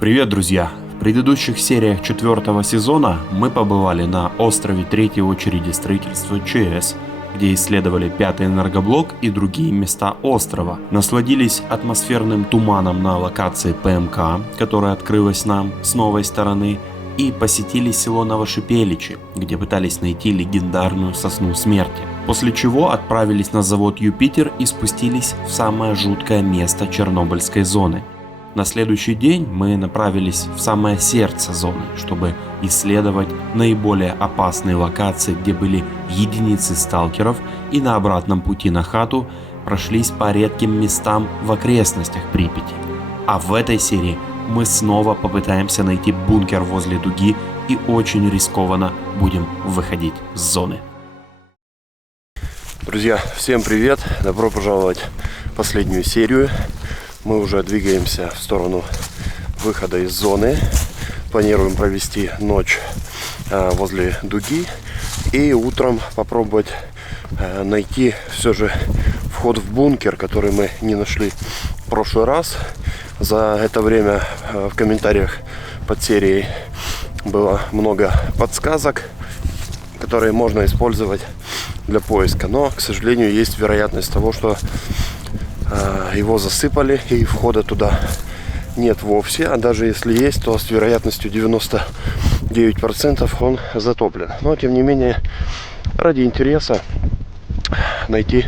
Привет, друзья! В предыдущих сериях 4-го сезона мы побывали на острове третьей очереди строительства ЧС, где исследовали 5-й энергоблок и другие места острова, насладились атмосферным туманом на локации ПМК, которая открылась нам с новой стороны, и посетили село Новошипеличи, где пытались найти легендарную сосну смерти. После чего отправились на завод Юпитер и спустились в самое жуткое место Чернобыльской зоны. На следующий день мы направились в самое сердце зоны, чтобы исследовать наиболее опасные локации, где были единицы сталкеров, и на обратном пути на хату прошлись по редким местам в окрестностях Припяти. А в этой серии мы снова попытаемся найти бункер возле дуги и очень рискованно будем выходить с зоны. Друзья, всем привет! Добро пожаловать в последнюю серию. Мы уже двигаемся в сторону выхода из зоны. Планируем провести ночь возле дуги и утром попробовать найти все же вход в бункер, который мы не нашли в прошлый раз. За это время в комментариях под серией было много подсказок, которые можно использовать для поиска. Но, к сожалению, есть вероятность того, что его засыпали и входа туда нет вовсе. А даже если есть, то с вероятностью 99% он затоплен. Но, тем не менее, ради интереса найти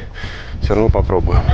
все равно попробуем.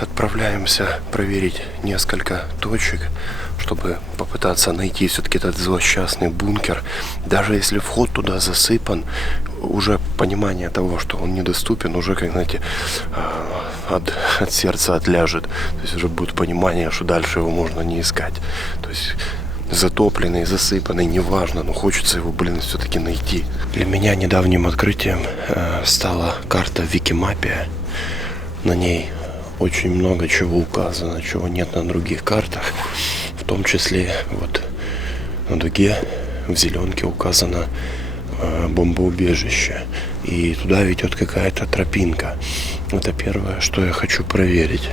Отправляемся проверить несколько точек, чтобы попытаться найти все-таки этот злосчастный бункер. Даже если вход туда засыпан, уже понимание того, что он недоступен, уже, как знаете, от сердца отляжет. То есть уже будет понимание, что дальше его можно не искать. То есть затопленный, засыпанный, неважно, но хочется его, все-таки найти. Для меня недавним открытием стала карта в Викимапе. На ней очень много чего указано, чего нет на других картах. В том числе вот на дуге в зеленке указано бомбоубежище. И туда ведет какая-то тропинка. Это первое, что я хочу проверить.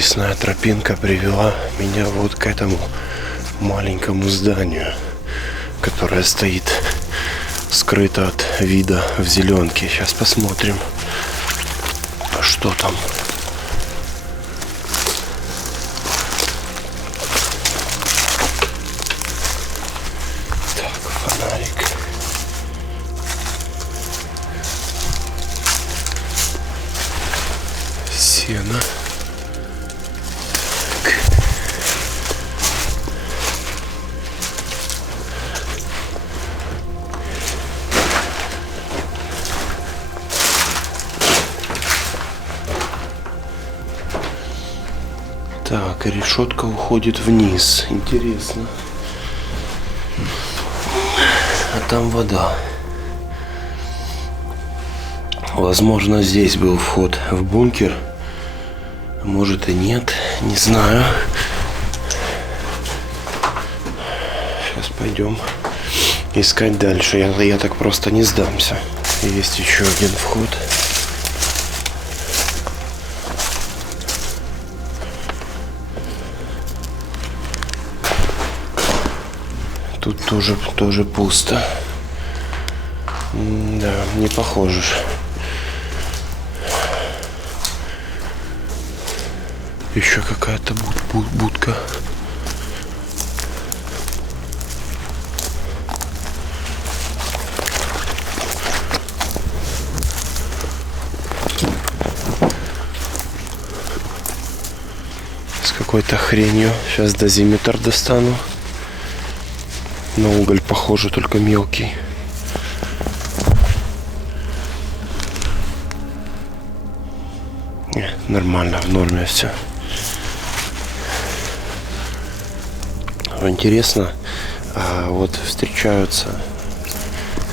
лесная тропинка привела меня вот к этому маленькому зданию, которое стоит скрыто от вида в зеленке. Сейчас посмотрим, что там. Так, фонарик. Сено. Так, решетка уходит вниз. Интересно. А там вода. Возможно, здесь был вход в бункер. Может и нет. Не знаю. Сейчас пойдем искать дальше. Я так просто не сдамся. Есть еще один вход. Тут тоже пусто. Да, не похоже. Еще какая-то будка. С какой-то хренью. Сейчас дозиметр достану. На уголь похоже, только мелкий. Нормально, в норме все. Интересно, вот встречаются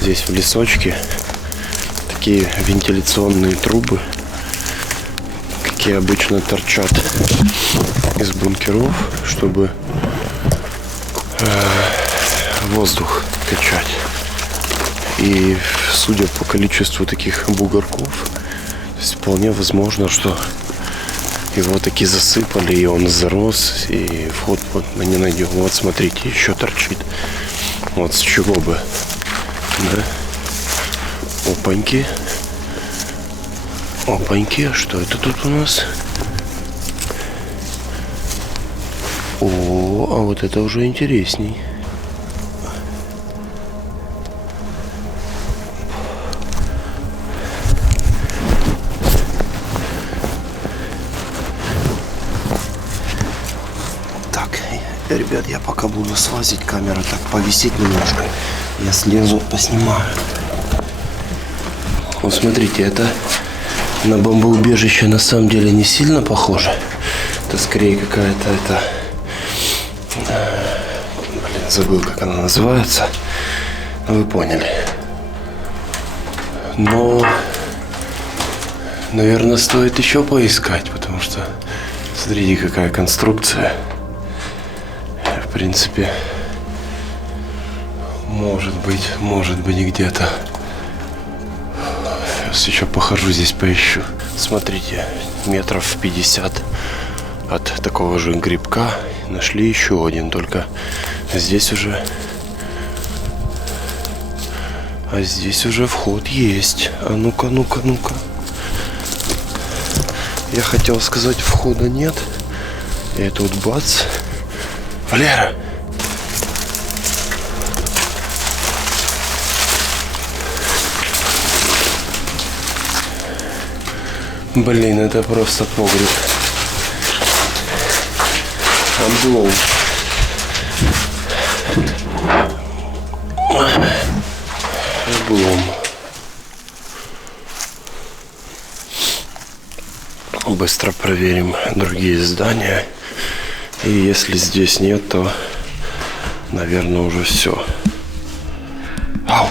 здесь в лесочке такие вентиляционные трубы, какие обычно торчат из бункеров, чтобы воздух качать. И судя по количеству таких бугорков, вполне возможно, что его таки засыпали, и он зарос, и вход вот мы не найдем. Вот смотрите, еще торчит. Вот с чего бы. Да? Опаньки. Опаньки. Что это тут у нас? О, а вот это уже интересней. Ребят, я пока буду слазить, камера так повисит немножко. Я слезу, поснимаю. Вот смотрите, это на бомбоубежище на самом деле не сильно похоже. Это скорее какая-то блин, забыл, как она называется. Но вы поняли. Но, наверное, стоит еще поискать, потому что смотрите, какая конструкция. В принципе, может быть где-то. Сейчас еще похожу здесь, поищу. Смотрите, метров 50 от такого же грибка нашли еще один, только здесь уже... А здесь уже вход есть. А ну-ка, ну-ка, ну-ка. Я хотел сказать, входа нет. И тут бац. Валера! Блин, это просто погреб. Облом. Облом. Быстро проверим другие здания. И если здесь нет, то, наверное, уже все. Ау!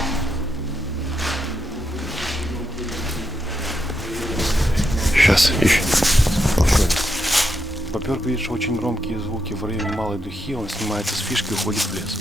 Сейчас еще. Поперк, видишь, очень громкие звуки в районе Малой Духи. Он снимается с фишки и уходит в лес.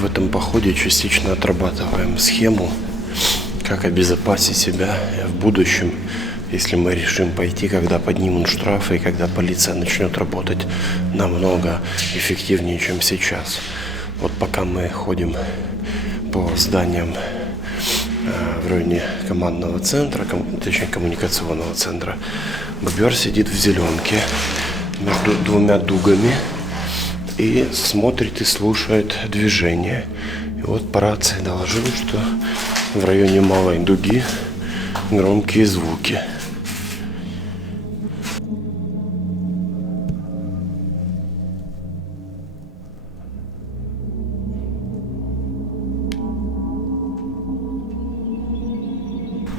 в этом походе частично отрабатываем схему, как обезопасить себя в будущем, если мы решим пойти, когда поднимут штрафы и когда полиция начнет работать намного эффективнее, чем сейчас. Вот пока мы ходим по зданиям в районе командного центра, точнее коммуникационного центра, бобер сидит в зеленке между двумя дугами и смотрит и слушает движение. И вот по рации доложил, что в районе малой дуги громкие звуки.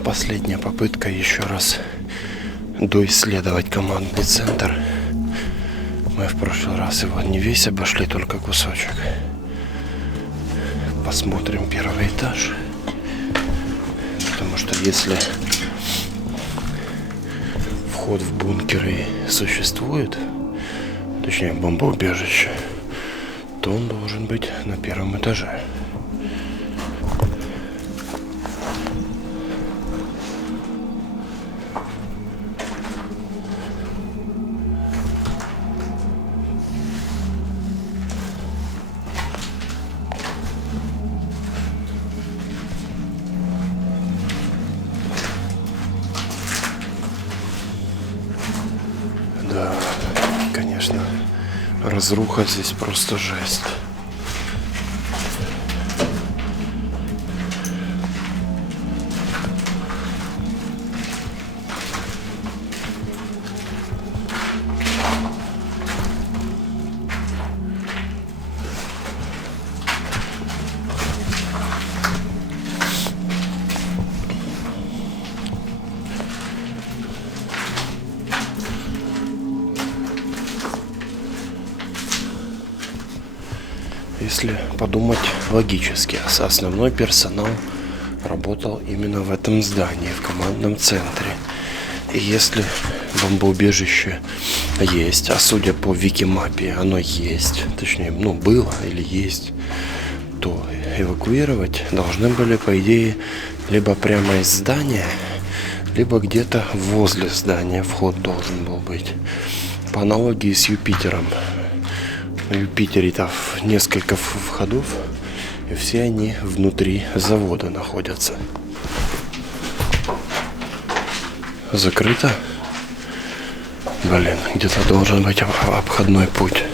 Последняя попытка еще раз доисследовать командный центр. Мы в прошлый раз его не весь обошли, только кусочек. Посмотрим первый этаж. Потому что если вход в бункеры существует, точнее бомбоубежище, то он должен быть на первом этаже. Да, конечно, разруха здесь просто жесть. Если подумать логически, основной персонал работал именно в этом здании, в командном центре. И если бомбоубежище есть, а судя по Викимапе оно есть, точнее, было или есть, то эвакуировать должны были, по идее, либо прямо из здания, либо где-то возле здания вход должен был быть. По аналогии с Юпитером. На Юпитере там несколько входов, и все они внутри завода находятся. Закрыто? Блин, где-то должен быть обходной путь.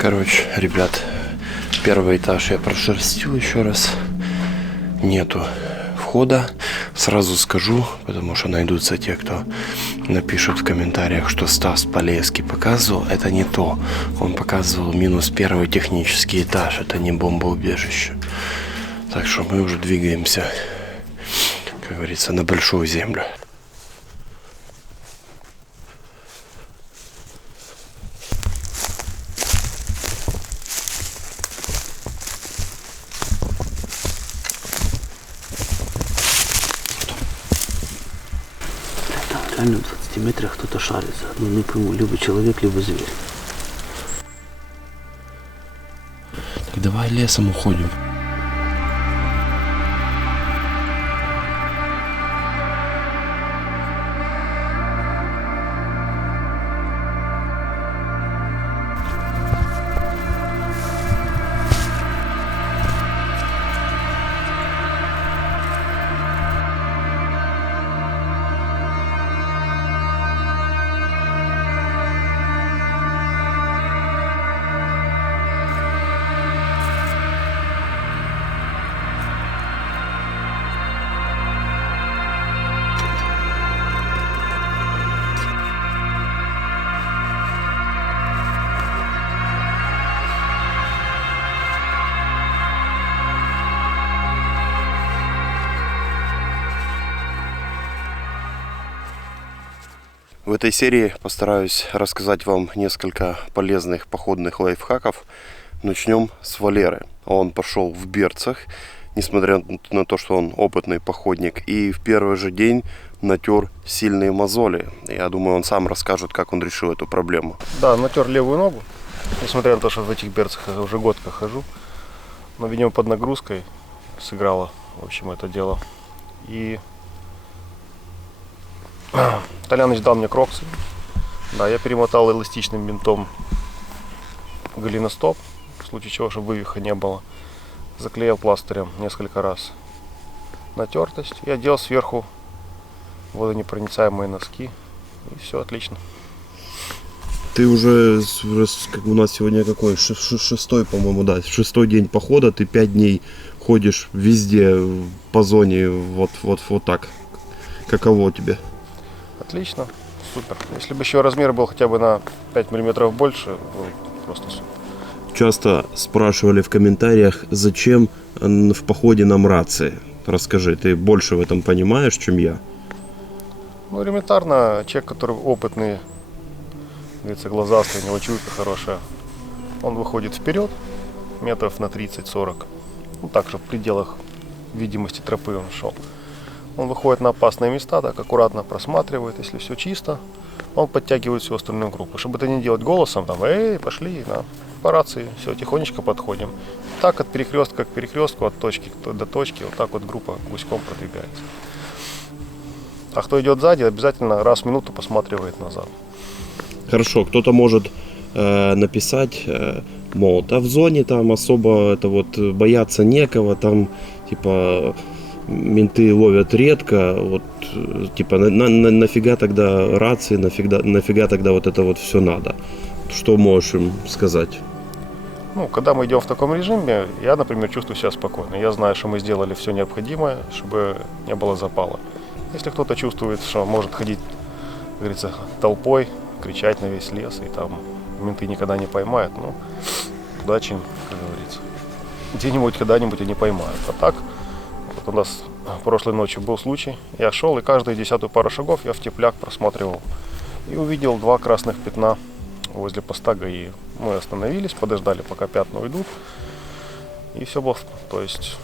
Короче, ребят, первый этаж я прошерстил еще раз. Нету входа. Сразу скажу, потому что найдутся те, кто напишут в комментариях, что Стас Полесский показывал. Это не то. Он показывал -1 технический этаж. Это не бомбоубежище. Так что мы уже двигаемся, как говорится, на большую землю. Реально в 20 метрах кто-то шарится. Ну не пойму, либо человек, либо зверь. Так давай лесом уходим. В этой серии постараюсь рассказать вам несколько полезных походных лайфхаков. Начнем с Валеры. Он пошел в берцах, несмотря на то, что он опытный походник, и в первый же день натер сильные мозоли. Я думаю, он сам расскажет, как он решил эту проблему. Да, натер левую ногу, несмотря на то, что в этих берцах я уже год как хожу. Но, видимо, под нагрузкой сыграло, в общем, это дело. И Толяныч дал мне кроксы. Да, я перемотал эластичным бинтом голеностоп, в случае чего, чтобы вывиха не было. Заклеил пластырем несколько раз натертость. Я делал сверху водонепроницаемые носки. И все отлично. Ты уже, как у нас сегодня какой, шестой, по-моему, да, 6-й день похода, ты 5 дней ходишь везде по зоне, вот так. Каково тебе? Отлично, супер. Если бы еще размер был хотя бы на 5 миллиметров больше, просто супер. Часто спрашивали в комментариях, зачем в походе нам рации. Расскажи, ты больше в этом понимаешь, чем я? Ну, элементарно, человек, который опытный, говорится, глазастый, у него чуйка хорошая, он выходит вперед, метров на 30-40, ну так же в пределах видимости тропы он шел. Он выходит на опасные места, так аккуратно просматривает, если все чисто, он подтягивает всю остальную группу. Чтобы это не делать голосом, там, эй, пошли, на, по рации, все, тихонечко подходим. Так от перекрестка к перекрестку, от точки до точки, вот так вот группа гуськом продвигается. А кто идет сзади, обязательно раз в минуту посматривает назад. Хорошо, кто-то может написать, мол, а в зоне там особо это вот бояться некого, там типа менты ловят редко, вот типа нафига тогда рации, нафига тогда вот это вот все надо. Что можешь им сказать? Ну, когда мы идем в таком режиме, я, например, чувствую себя спокойно. Я знаю, что мы сделали все необходимое, чтобы не было запала. Если кто-то чувствует, что может ходить, как говорится, толпой, кричать на весь лес, и там менты никогда не поймают, ну, удачи им, как говорится. Где-нибудь, когда-нибудь они поймают. А так, вот у нас прошлой ночью был случай, я шел, и каждую 10-ю пару шагов я в тепляк просматривал. И увидел 2 красных пятна возле поста ГАИ. Мы остановились, подождали, пока пятна уйдут. И все было, то есть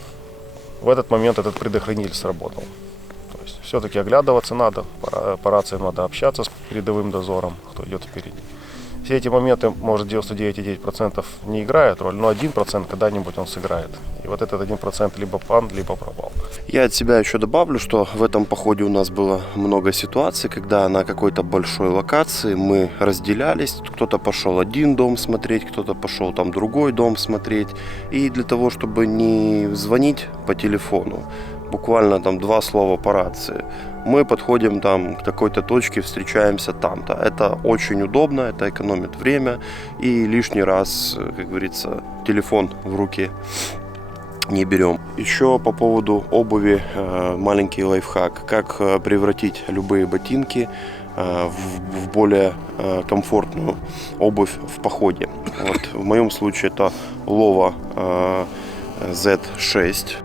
в этот момент этот предохранитель сработал. То есть все-таки оглядываться надо, по рации надо общаться с передовым дозором, кто идет впереди. Все эти моменты, может, 99,9% не играют роль, но 1% когда-нибудь он сыграет. И вот этот 1% либо пан, либо провал. Я от себя еще добавлю, что в этом походе у нас было много ситуаций, когда на какой-то большой локации мы разделялись. Кто-то пошел один дом смотреть, кто-то пошел там другой дом смотреть. И для того, чтобы не звонить по телефону, буквально там 2 слова по рации. мы подходим там к такой-то точке, встречаемся там-то. Это очень удобно, это экономит время и лишний раз, как говорится, телефон в руки не берем. Еще по поводу обуви маленький лайфхак. Как превратить любые ботинки в более комфортную обувь в походе. Вот, в моем случае это Lova Z6.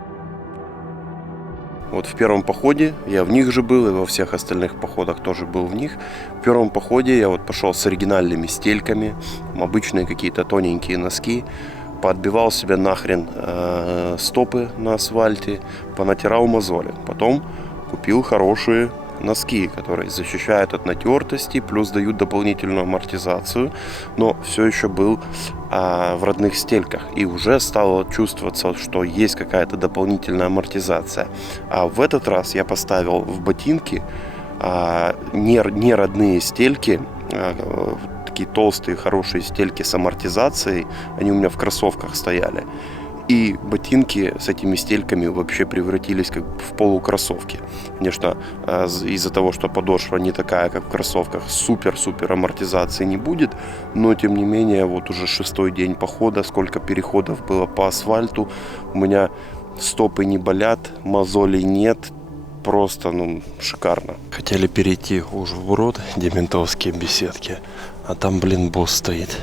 Вот в первом походе я в них же был, и во всех остальных походах тоже был в них. В первом походе я вот пошел с оригинальными стельками, обычные какие-то тоненькие носки, поотбивал себе нахрен стопы на асфальте, понатирал мозоли. Потом купил хорошие носки, которые защищают от натертости, плюс дают дополнительную амортизацию, но все еще был в родных стельках, и уже стало чувствоваться, что есть какая-то дополнительная амортизация. А в этот раз я поставил в ботинки не родные стельки, такие толстые хорошие стельки с амортизацией, они у меня в кроссовках стояли. И ботинки с этими стельками вообще превратились как в полукроссовки. Конечно, из-за того, что подошва не такая, как в кроссовках, супер-супер амортизации не будет. Но, тем не менее, вот уже 6-й день похода, сколько переходов было по асфальту. У меня стопы не болят, мозолей нет. Просто, шикарно. Хотели перейти уже в урод, дементовские беседки. А там, босс стоит.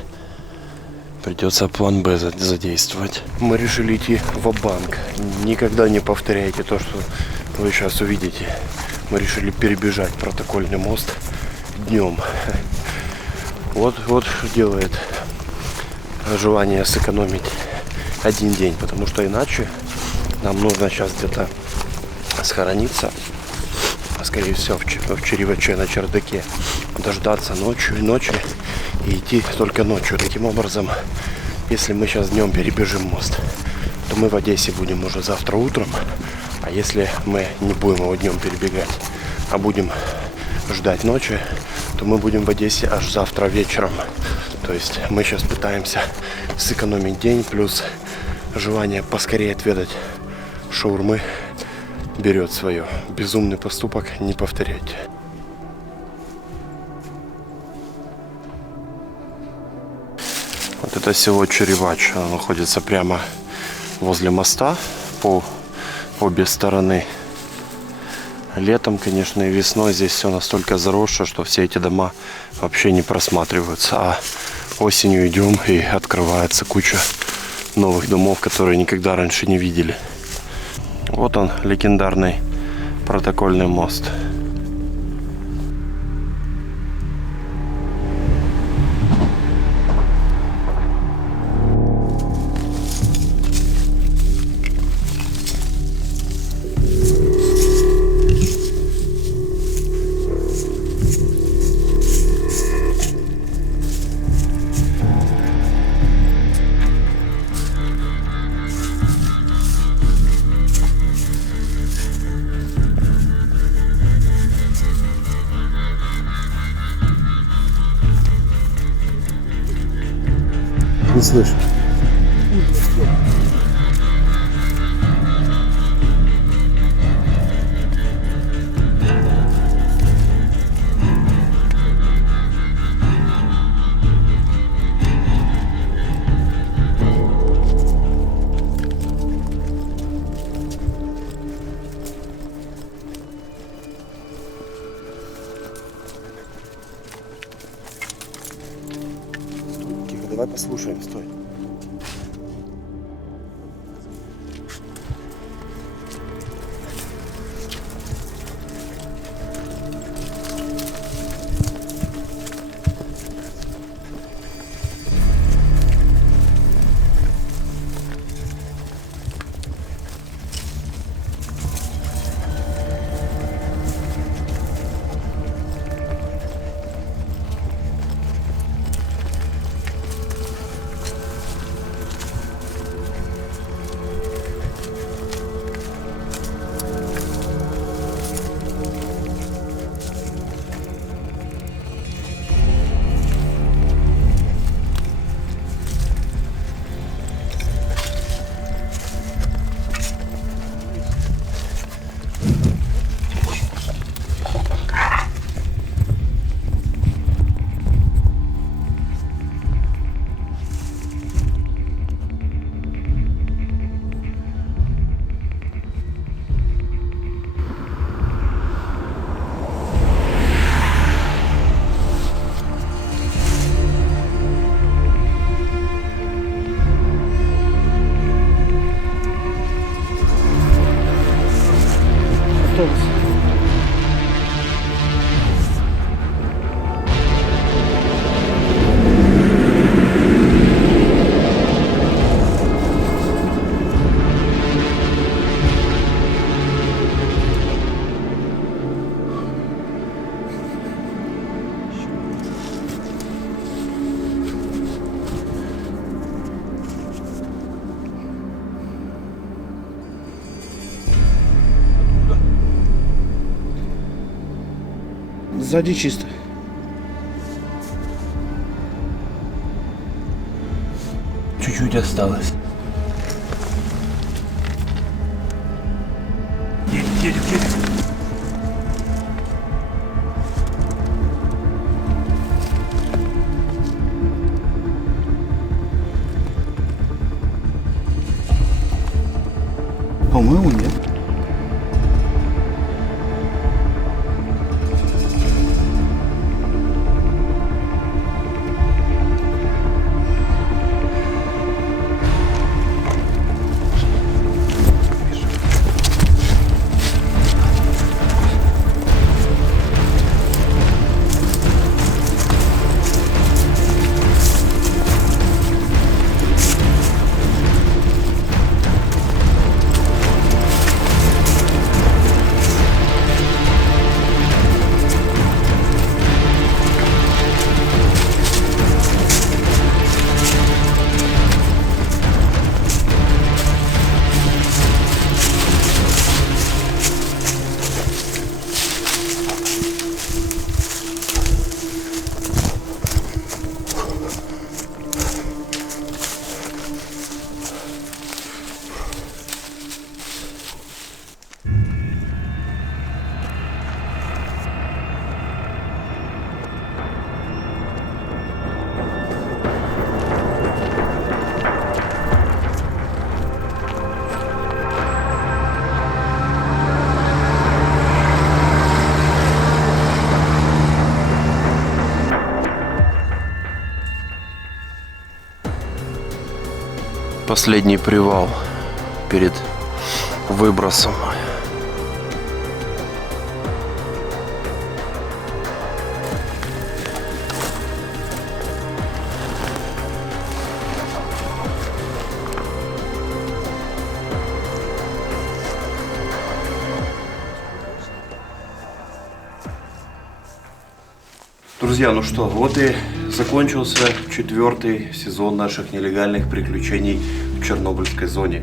Придется план Б задействовать. Мы решили идти ва-банк. Никогда не повторяйте то, что вы сейчас увидите. Мы решили перебежать протокольный мост днем. Вот что делает желание сэкономить один день. Потому что иначе нам нужно сейчас где-то схорониться. Скорее всего, в Череваче на чердаке. Дождаться ночью и ночи. И идти только ночью. Таким образом, если мы сейчас днем перебежим мост, то мы в Одессе будем уже завтра утром. А если мы не будем его днем перебегать, а будем ждать ночи, то мы будем в Одессе аж завтра вечером. То есть мы сейчас пытаемся сэкономить день, плюс желание поскорее отведать шаурмы берет свое. Безумный поступок, не повторяйте. Вот это село Черевач, оно находится прямо возле моста по обе стороны. Летом, конечно, и весной здесь все настолько заросшее, что все эти дома вообще не просматриваются. А осенью идем, и открывается куча новых домов, которые никогда раньше не видели. Вот он, легендарный протокольный мост. Не слышу. Давай послушаем, стой. Сзади чисто. Чуть-чуть осталось. Едем. По-моему, нет. Последний привал перед выбросом. Друзья, ну что, вот и закончился 4-й сезон наших нелегальных приключений в Чернобыльской зоне.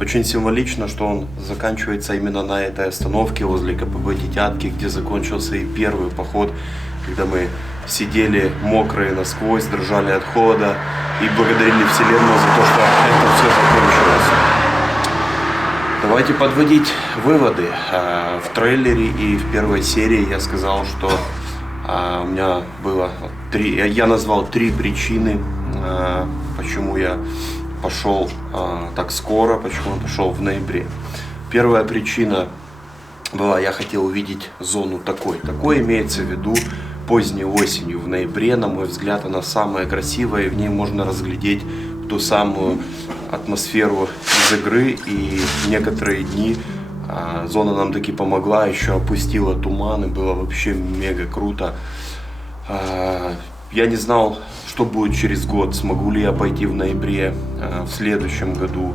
Очень символично, что он заканчивается именно на этой остановке возле КПП Тетятки, где закончился и первый поход, когда мы сидели мокрые насквозь, дрожали от холода и благодарили Вселенную за то, что это все закончилось. Давайте подводить выводы. В трейлере и в первой серии я сказал, что у меня было я назвал 3 причины, почему я пошел так скоро, почему я пошел в ноябре. Первая причина была, я хотел увидеть зону такой. Такой имеется в виду поздней осенью, в ноябре, на мой взгляд, она самая красивая, и в ней можно разглядеть ту самую атмосферу из игры, и некоторые дни зона нам таки помогла, еще опустила туман, и было вообще мега круто. Я не знал, что будет через год, смогу ли я пойти в ноябре в следующем году,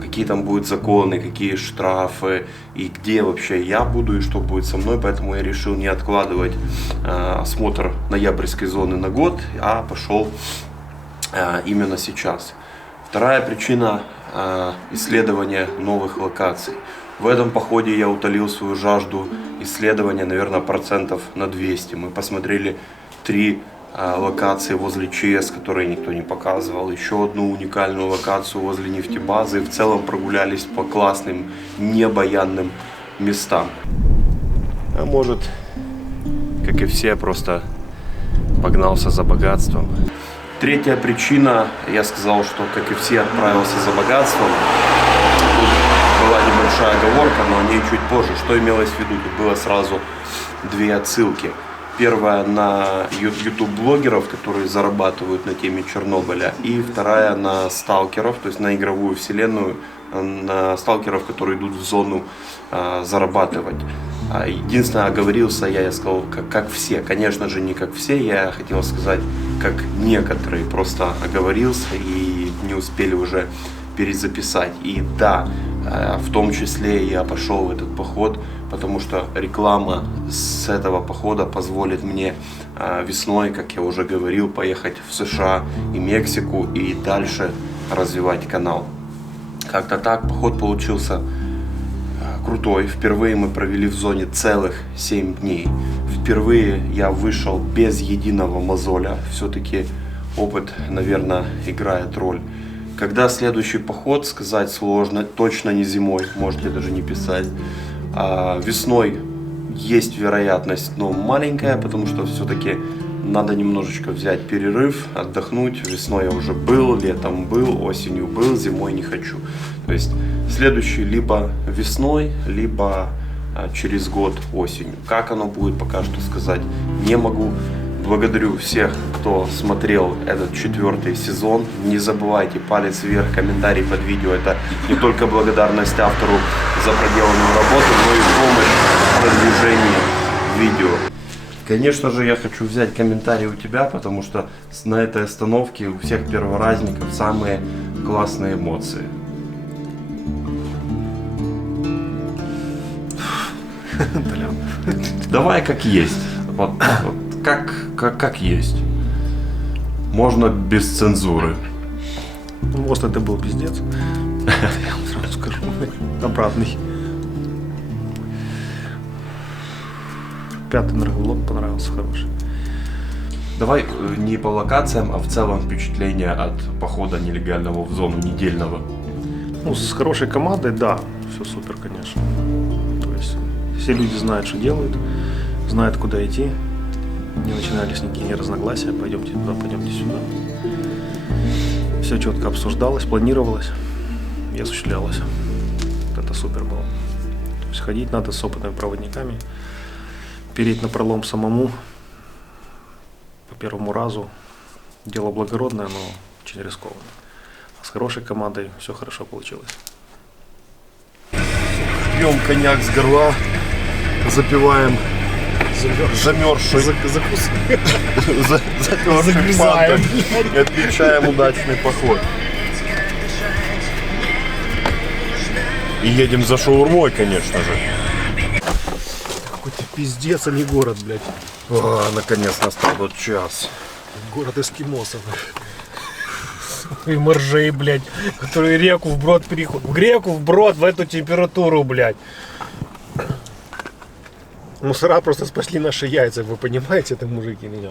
какие там будут законы, какие штрафы, и где вообще я буду, и что будет со мной, поэтому я решил не откладывать осмотр ноябрьской зоны на год, а пошел именно сейчас. Вторая причина – исследования новых локаций. В этом походе я утолил свою жажду исследования, наверное, процентов на 200. Мы посмотрели 3 локации возле ЧС, которые никто не показывал, еще одну уникальную локацию возле нефтебазы, и в целом прогулялись по классным, небаянным местам. А может, как и все, просто погнался за богатством. Третья причина, я сказал, что, как и все, отправился за богатством. Была небольшая оговорка, но о ней чуть позже. Что имелось в виду? Тут было сразу 2 отсылки. Первая на YouTube-блогеров, которые зарабатывают на теме Чернобыля, и вторая на сталкеров, то есть на игровую вселенную, на сталкеров, которые идут в зону зарабатывать. Единственное, оговорился я сказал, как все. Конечно же, не как все, я хотел сказать, как некоторые. Просто оговорился и не успели уже перезаписать. И да, в том числе я пошел в этот поход, потому что реклама с этого похода позволит мне весной, как я уже говорил, поехать в США и Мексику и дальше развивать канал. Как-то так, поход получился крутой. Впервые мы провели в зоне целых 7 дней. В впервые я вышел без единого мозоля. Все-таки опыт, наверное, играет роль. Когда следующий поход, сказать сложно, точно не зимой, можете даже не писать. Весной есть вероятность, но маленькая, потому что все-таки надо немножечко взять перерыв, отдохнуть. Весной я уже был, летом был, осенью был, зимой не хочу. То есть следующий либо весной, либо через год осенью. Как оно будет, пока что сказать не могу. Благодарю всех, кто смотрел этот 4-й сезон. Не забывайте палец вверх, комментарий под видео. Это не только благодарность автору за проделанную работу, но и помощь в продвижении видео. Конечно же, я хочу взять комментарий у тебя, потому что на этой остановке у всех перворазников самые классные эмоции. Давай как есть. Вот как есть. Можно без цензуры. Мост это был пиздец. Я вам сразу скажу. Обратный. 5-й энергоблок понравился, хороший. Давай не по локациям, а в целом впечатление от похода нелегального в зону недельного. Ну, с хорошей командой, да, все супер, конечно. То есть все люди знают, что делают, знают, куда идти. Не начинались никакие разногласия, пойдемте туда, пойдемте сюда. Все четко обсуждалось, планировалось и осуществлялось. Вот это супер было. То есть ходить надо с опытными проводниками, переть на пролом самому по первому разу. Дело благородное, но очень рискованно. А с хорошей командой все хорошо получилось. Пьем коньяк с горла, запиваем замерзший фантом и отмечаем удачный поход. И едем за шаурмой, конечно же. Какой-то пиздец, а не город, блядь. Наконец настал тот час. Город эскимосов. И моржей, блядь, которые реку вброд переходят. В реку вброд в эту температуру, блядь. Мусора просто спасли наши яйца, вы понимаете, это мужики меня.